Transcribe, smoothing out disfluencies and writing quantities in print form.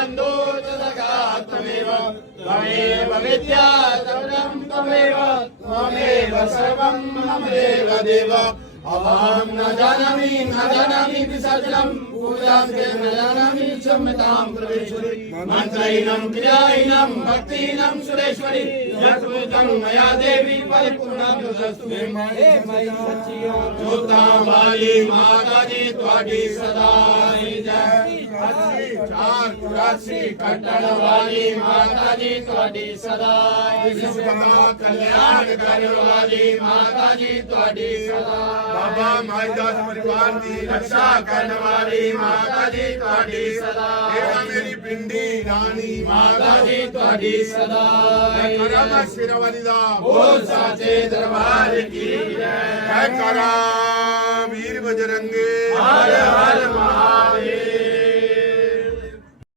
बन्धु सखा त्वमेव त्वमेव विद्या सर्वं त्वमेव त्वमेव सर्वं मम देव देव अहं न जानामि विसर्जनं पूजां न जानामि क्षम्यतां सर्वेश्वरि मन्त्रहीनं क्रियाहीनं भक्तिहीनं सुरेश्वरि यत् कृतं मया देवी परिपूर्णं तदस्तु हे मयि सच्चियो जोता वाली माता जी त्वाडी सदा जय 84 कटड़ वाली माता जी त्वाडी सदा विश्व का कल्याण करने वाली माता जी त्वाडी सदा बाबा माईदास परिवार की रक्षा करने वाली माता जी त्वाडी सदा मेरी पिंडी रानी माता जी त्वाडी सदा करम शिरवाली दा बोल साचे दरबार की जय करा वीर बजरंगे हर हर महादेव।